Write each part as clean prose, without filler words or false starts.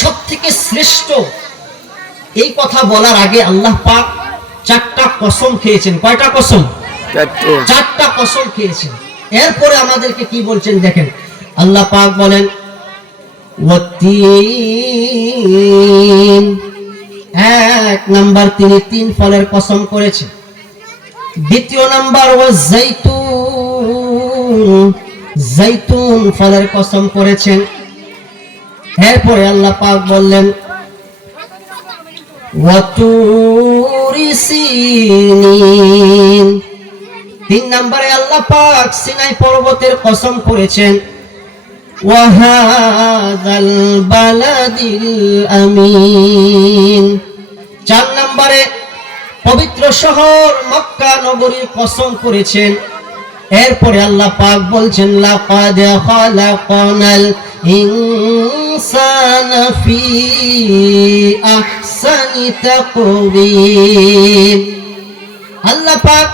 সবথেকে শ্রেষ্ঠ, এই কথা বলার আগে আল্লাহ পাক 4টা কসম খেয়েছেন। কয়টা কসম? 4টা কসম খেয়েছেন। এরপরে আমাদেরকে কি বলছেন দেখেন, আল্লাহ পাক বলেন ওয়াত্তিন, 1 নাম্বার তিনি 3 ফলের কসম করেছেন। দ্বিতীয় নাম্বার ওয়াজাইতুন, জাইতুন ফলের কসম করেছেন। এরপরে আল্লাহ পাক বললেন ওয়াতুরি সিনিন, 3 নম্বরে আল্লাহ পাক সিনাই পর্বতের কসম করেছেন। ওয়াহাযাল বালাদিল আমিন, 4 নম্বরে পবিত্র শহর মক্কা নগরীর কসম করেছেন। এরপরে আল্লাহ পাক বলছেন লাকাদ খালাকনাল ইনসানা ফি আহসানি তাকওয়িম, আল্লাহ পাক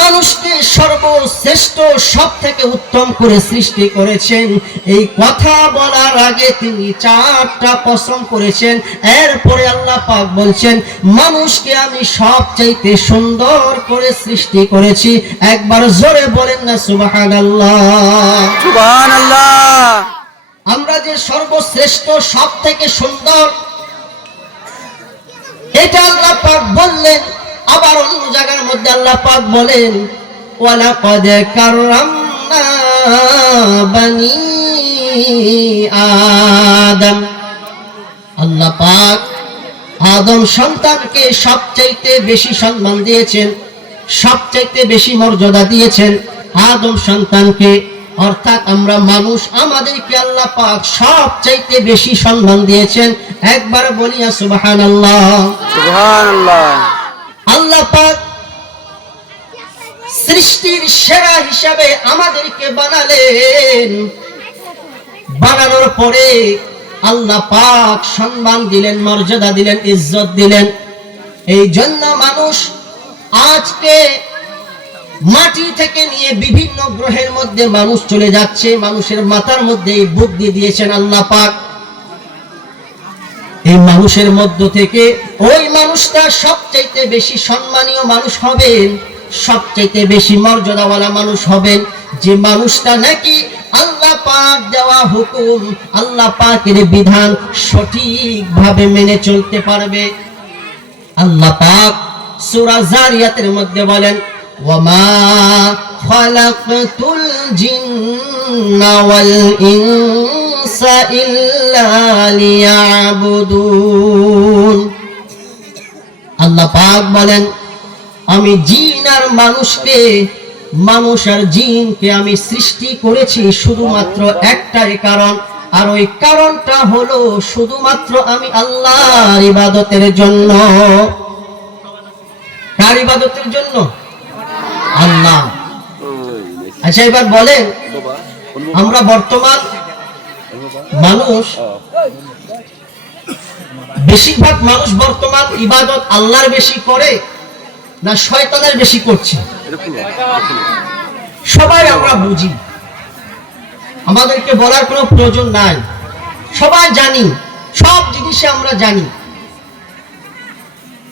মানুষকে সর্বশ্রেষ্ঠ সবথেকে উত্তম করে সৃষ্টি করেছেন। এই কথা বলার আগে তিনি 4টা কসম করেছেন। এরপরে আল্লাহ পাক বলছেন মানুষকে আমি সবচাইতে সুন্দর করে সৃষ্টি করেছি। একবার জোরে বলেন না সুবহানাল্লাহ। সুবহানাল্লাহ। আমরা যে সর্বশ্রেষ্ঠ সবথেকে সুন্দর, এটা আল্লাহ পাক বললেন। আবার অন্য জায়গার মধ্যে আল্লাহ পাক বলেন ওয়ালাকাদ কাররামনা বানি আদম, আল্লাহ পাক আদম সন্তানকে সবচাইতে বেশি সম্মান দিয়েছেন, সবচাইতে বেশি মর্যাদা দিয়েছেন আদম সন্তানকে। অর্থাৎ আমরা মানুষ, আমাদেরকে আল্লাহ পাক সবচাইতে বেশি সম্মান দিয়েছেন। একবার বলিয়া সুবহানাল্লাহ। সুবহানাল্লাহ। আল্লাহ পাক সৃষ্টির সেরা হিসাবে আমাদেরকে বানালেন। বানানোর পরে আল্লাহ পাক সম্মান দিলেন, মর্যাদা দিলেন, ইজ্জত দিলেন। এই জন্য মানুষ আজকে মাটি থেকে নিয়ে বিভিন্ন গ্রহের মধ্যে মানুষ চলে যাচ্ছে। মানুষের মাথার মধ্যে এই বুদ্ধি দিয়েছেন আল্লাহ পাক। এই মানুষের মধ্য থেকে ওই মানুষটা সবচাইতে বেশি সম্মানীয় মানুষ হবেন, সবচাইতে বেশি মর্যাদাওয়ালা মানুষ হবেন, যে মানুষটা নাকি আল্লাহ পাক দেওয়া হুকুম, আল্লাহ পাকের বিধান সঠিকভাবে মেনে চলতে পারবে। আল্লাহ পাক সূরা জারিয়াতের মধ্যে বলেন ওয়ামা খালাকতুল জিন্না ওয়াল ইনসা ইল্লা লিয়াবুদুন, আল্লাহ পাক বলেন আমি জিন আর মানুষকে, মানুষ আর জিনকে আমি সৃষ্টি করেছি শুধুমাত্র একটাই কারণ, আর ওই কারণটা হলো শুধুমাত্র আমি আল্লাহর ইবাদতের জন্য। কার ইবাদতের জন্য? আল্লাহ। আচ্ছা এবার বলেন, আমরা বর্তমান মানুষ, বেশিরভাগ মানুষ বর্তমান ইবাদত আল্লাহর বেশি করে না শয়তানের বেশি করছে? সবাই আমরা বুঝি, আমাদেরকে বলার কোনো প্রয়োজন নাই, সবাই জানি, সব জিনিসে আমরা জানি।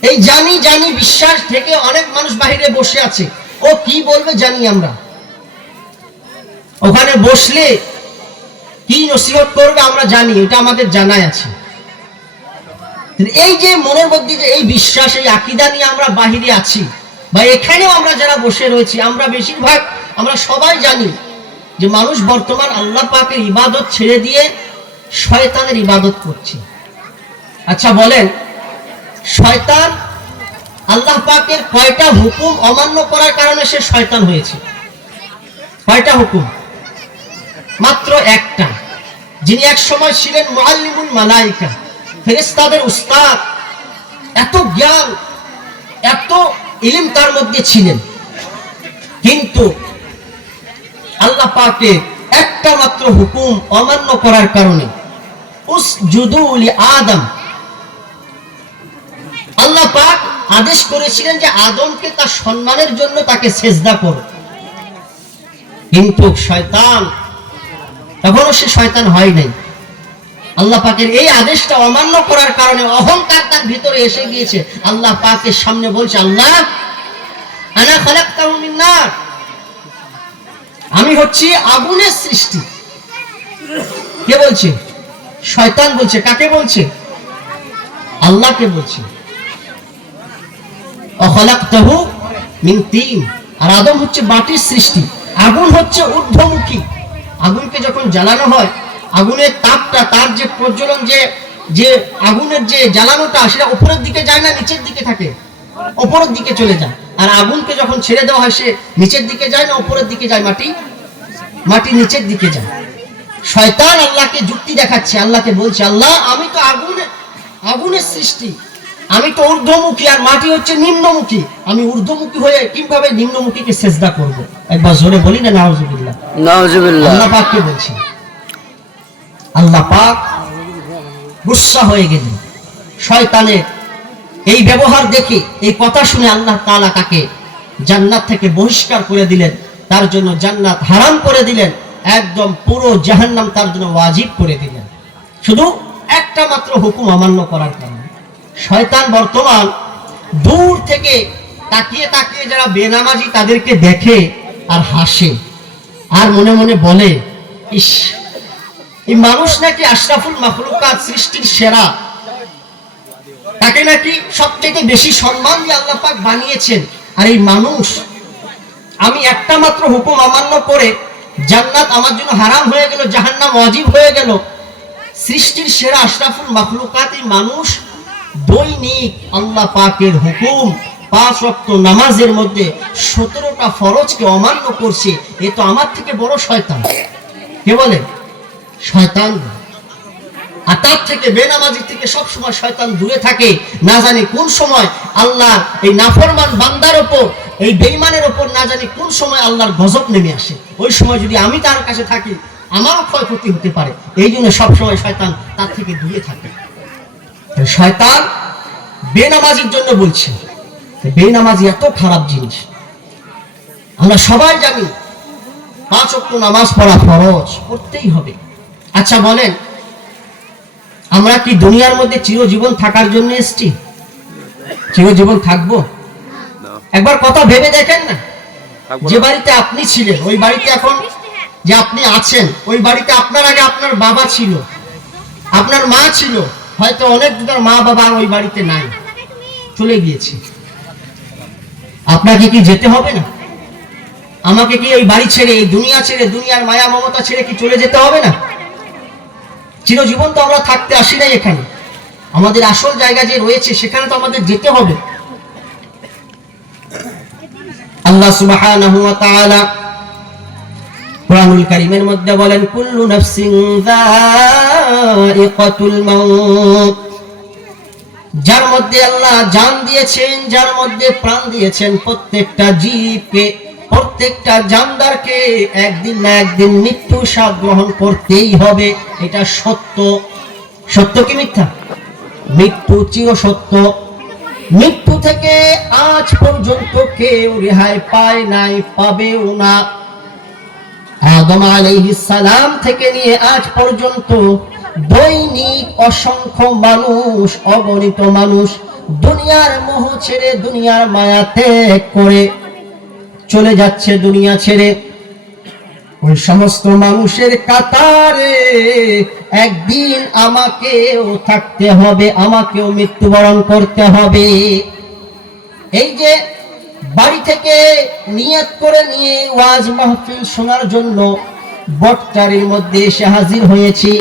এই জানি জানি বিশ্বাস থেকে অনেক মানুষ বাহিরে বসে আছে, ও কি বলবে জানি আমরা, ওখানে বসলে কি নসিহত করবে আমরা জানি, এটা আমাদের জানাই আছে। এই যে মনের মধ্যে যে এই বিশ্বাস, এই আকীদা নিয়ে আমরা বাহিরে আছি বা এখানেও আমরা যারা বসে রয়েছি, আমরা বেশিরভাগ, আমরা সবাই জানি যে মানুষ বর্তমান আল্লাহ পাকের ইবাদত ছেড়ে দিয়ে শয়তানের ইবাদত করছে। আচ্ছা বলেন, শয়তান আল্লাহ পাকের কয়টা হুকুম অমান্য করার কারণে সে শয়তান হয়েছে? কয়টা হুকুম? মাত্র একটা। যিনি এক সময় ছিলেন মুআল্লিমুল মালায়েকা, ফেরেশতাদের উস্তাদ, এত জ্ঞান, এত ইলম তার মধ্যে ছিলেন, কিন্তু আল্লাহ পাকের একটা মাত্র হুকুম অমান্য করার কারণে, উসজুদু লি আদম, আল্লাহ পাক আদেশ করেছিলেন যে আদমকে তার সম্মানের জন্য তাকে সেজদা করো, কিন্তু শয়তান, তখনও সে শয়তান হয় নাই। আল্লাহ পাকের এই আদেশটা অমান্য করার কারণে অহংকার তার ভিতরে এসে গিয়েছে। আল্লাহ পাকের সামনে বলছে, আল্লাহ আনা খালাকতাহু মিন নার, আমি হচ্ছি আগুনের সৃষ্টি। কে বলছে? শয়তান বলছে। কাকে বলছে? আল্লাহকে বলছে। খালাকতাহু মিন তিন, আর আদম হচ্ছে মাটির সৃষ্টি। আগুন হচ্ছে ঊর্ধ্বমুখী। আগুনকে যখন জ্বালানো হয়, আগুনের তাপটা, তার যে প্রজ্বলন, যে আগুনের যে জ্বালানোটা, সেটা উপরের দিকে যায় না নিচের দিকে থাকে? উপরের দিকে চলে যায়। আর আগুনকে যখন ছেড়ে দেওয়া হয়, সে নিচের দিকে যায় না উপরের দিকে যায়? মাটি নিচের দিকে যায়। শয়তান আল্লাহকে যুক্তি দেখাচ্ছে, আল্লাহকে বলছে, আল্লাহ আমি তো আগুনের সৃষ্টি, আমি তো ঊর্ধ্বমুখী, আর মাটি হচ্ছে নিম্নমুখী। আমি ঊর্ধ্বমুখী হয়ে কিভাবে নিম্নমুখীকে সেজদা করব? একবার জোরে বলি না নাউজুবিল্লাহ। নাউজুবিল্লাহ। আল্লাহ পাককে বলছে। আল্লাহ পাক গুসসা হয়ে গেলেন। শয়তানের এই ব্যবহার দেখে, এই কথা শুনে আল্লাহ তাআলা তাকে জান্নাত থেকে বহিষ্কার করে দিলেন। তার জন্য জান্নাত হারাম করে দিলেন। একদম পুরো জাহান্নাম তার জন্য ওয়াজিব করে দিলেন, শুধু একটা মাত্র হুকুম অমান্য করার কারণে। শয়তান বর্তমান দূর থেকে তাকিয়ে তাকিয়ে যারা বেনামাজি তাদেরকে দেখে আর হাসে, আর মনে মনে বলে, ইস, এই মানুষ নাকি আশরাফুল মাখলুকাত, সৃষ্টির সেরা, তাকে নাকি সবথেকে বেশি সম্মান দিয়ে আল্লাহ পাক বানিয়েছেন। আর এই মানুষ, আমি একটা মাত্র হুকুম অমান্য করে জান্নাত আমার জন্য হারাম হয়ে গেল, জাহান্নাম ওয়াজিব হয়ে গেল। সৃষ্টির সেরা আশরাফুল মাখলুকাত এই মানুষ দৈনিক আল্লাহ পাকের হুকুম 5 ওয়াক্ত নামাজের মধ্যে 17টা ফরজকে অমান্য করছে। এ তো আমার থেকে বড় শয়তান। কে বলে? শয়তান। আর তার থেকে, বেনামাজি থেকে সবসময় শয়তান দূরে থাকে। না জানি কোন সময় আল্লাহর এই নাফরমান বান্দার উপর, এই বেঈমানের উপর না জানি কোন সময় আল্লাহর গজব নেমে আসে। ওই সময় যদি আমি তার কাছে থাকি, আমারও ক্ষয়ক্ষতি হতে পারে। এই জন্য সবসময় শয়তান তার থেকে দূরে থাকে। শয়তান বেনামাজির জন্য বলছে, বেনামাজি এত খারাপ জিনিস। আমরা সবাই জানি 5 ওয়াক্ত নামাজ পড়া ফরজ, পড়তেই হবে। আচ্ছা বলেন, আমরা কি দুনিয়ার মধ্যে চিরজীবন থাকার জন্য এসেছি? চিরজীবন থাকবো? একবার কথা ভেবে দেখেন না। যে বাড়িতে আপনি ছিলেন, ওই বাড়িতে এখন যে আপনি আছেন, ওই বাড়িতে আপনার আগে আপনার বাবা ছিল, আপনার মা ছিল। হয়তো অনেক মা বাবা ওই বাড়িতে নাই, চলে গিয়েছে। আপনাকে কি যেতে হবে না? আমাকে কি ওই বাড়ি ছেড়ে, এই দুনিয়া ছেড়ে, দুনিয়ার মায়া মমতা ছেড়ে কি চলে যেতে হবে না? চিরজীবন তো আমরা থাকতে আসি নাই এখানে। আমাদের আসল জায়গা যে রয়েছে, সেখানে তো আমাদের যেতে হবে। আল্লাহ সুবহানাহু ওয়া তাআলা কুরআনুল কারীমের মধ্যে বলেন, কুল্লু নাফসিন যায়িকাতুল মাউত। যার মধ্যে আল্লাহ জান দিয়েছেন, যার মধ্যে প্রাণ দিয়েছেন, প্রত্যেকটা জীবকে, প্রত্যেকটা জানদারকে একদিন না একদিন মৃত্যু স্বাদ গ্রহণ করতেই হবে। এটা সত্য। সত্য কি মিথ্যা? মৃত্যু চির সত্য। মৃত্যু থেকে আজ পর্যন্ত কেউ রেহাই পায় নাই, পাবেও না। আদম আলাইহিস সালাম থেকে নিয়ে আজ পর্যন্ত দৈনিক অসংখ্য মানুষ, অগণিত মানুষ দুনিয়ার মোহ ছেড়ে, দুনিয়ার মায়া ত্যাগ করে চলে যাচ্ছে দুনিয়া ছেড়ে। ওই সমস্ত মানুষের কাতারে একদিন আমাকেও থাকতে হবে, আমাকেও মৃত্যুবরণ করতে হবে। এই যে বাড়ি থেকে নিয়ত করে নিয়ে ওয়াজ মাহফিল শোনার জন্য বটতলার মধ্যে এসে হাজির হয়েছি,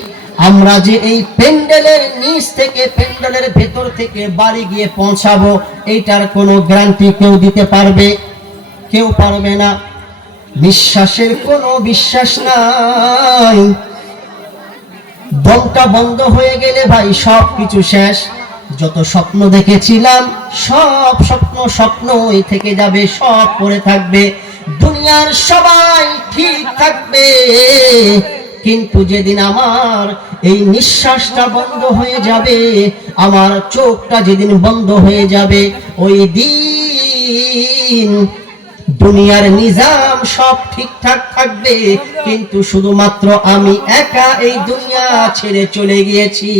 আমরা যে এই প্যান্ডেলের নিচ থেকে, প্যান্ডেলের ভেতর থেকে বাড়ি গিয়ে পৌঁছাবো, এইটার কোনো গ্যারান্টি কেউ দিতে পারবে? কেউ পারবে না। নিঃশ্বাসের কোনো বিশ্বাস নাই। দমটা বন্ধ হয়ে গেলে ভাই সব কিছু শেষ। যত স্বপ্ন দেখেছিলাম সব স্বপ্নই থেকে যাবে, সব পড়ে থাকবে। দুনিয়ার সবাই ঠিক থাকবে, কিন্তু যেদিন আমার এই নিঃশ্বাসটা বন্ধ হয়ে যাবে, আমার চোখটা যেদিন বন্ধ হয়ে যাবে, ওই দিন দুনিয়ার নিজাম সব ঠিকঠাক থাকবে, কিন্তু শুধুমাত্র আমি একা এই দুনিয়া ছেড়ে চলে গিয়েছি।